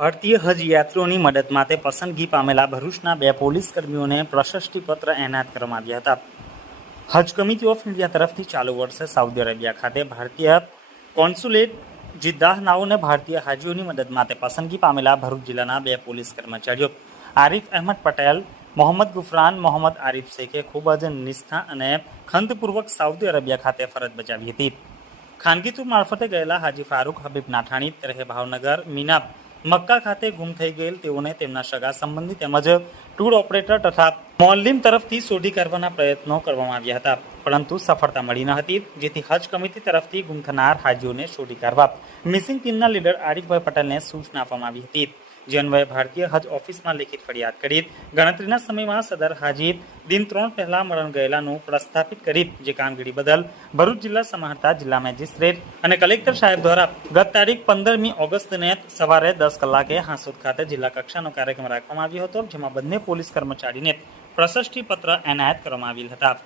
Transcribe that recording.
ભારતીય હજ યાત્રીઓની મદદ માટે પસંદગી પામેલા ભરૂચના 2 પોલીસ કર્મીઓને પ્રશસ્તિપત્ર એનાયત કરવામાં આવ્યા હતા. હજ કમિટી ઓફ ઇન્ડિયા તરફથી ચાલુ વર્ષે સાઉદી અરેબિયા ખાતે ભારતીય કોન્સ્યુલેટ જિદ્દાહનાઓને ભારતીય હાજીઓની મદદ માટે પસંદગી પામેલા ભરૂચ જિલ્લાના 2 પોલીસ કર્મચારીઓ આરિફ અહેમદ પટેલ, મોહમ્મદ ગુફરાન, મોહમ્મદ આરિફ શેખે ખૂબ જ નિષ્ઠા અને ખંતપૂર્વક સાઉદી અરેબિયા ખાતે ફરજ બજાવી હતી. ખાનગી ટૂર મારફતે ગયેલા હાજી ફારૂક હબીબ નાઠાણી રહે ભાવનગર મીના મક્કા ખાતે ગુમ થઈ ગયેલ તેઓને તેમના સગા સંબંધી તેમજ ટૂર ઓપરેટર તથા મોલ્લીમ તરફથી શોધી કાઢવાના પ્રયત્નો કરવામાં આવ્યા હતા, પરંતુ સફળતા મળી ન હતી. જેથી હજ કમિટી તરફથી ગુમ થનાર હાજીઓને શોધી કાઢવા મિસિંગ ટીમના લીડર આરિફભાઈ પટેલને સૂચના આપવામાં આવી હતી. જે અન્વયે ભારતીય હજ ઓફિસમાં લેખિત ફરિયાદ કરી ગણતરીના સમયમાં સદર હાજી દિન 3 પહેલા મરણ ગયેલાનું પ્રસ્થાપિત કરી જે કામગીરી બદલ ભરૂચ જિલ્લા સમાહર્તા જિલ્લા મેજિસ્ટ્રેટ અને કલેક્ટર સાહેબ દ્વારા ગત તારીખ 15મી ઓગસ્ટને સવારે 10 કલાકે હાંસોદ ખાતે જિલ્લા કક્ષાનો કાર્યક્રમ રાખવામાં આવ્યો હતો, જેમાં બંને પોલીસ કર્મચારીને પ્રશસ્તિપત્ર એનાયત કરવામાં આવેલ હતા.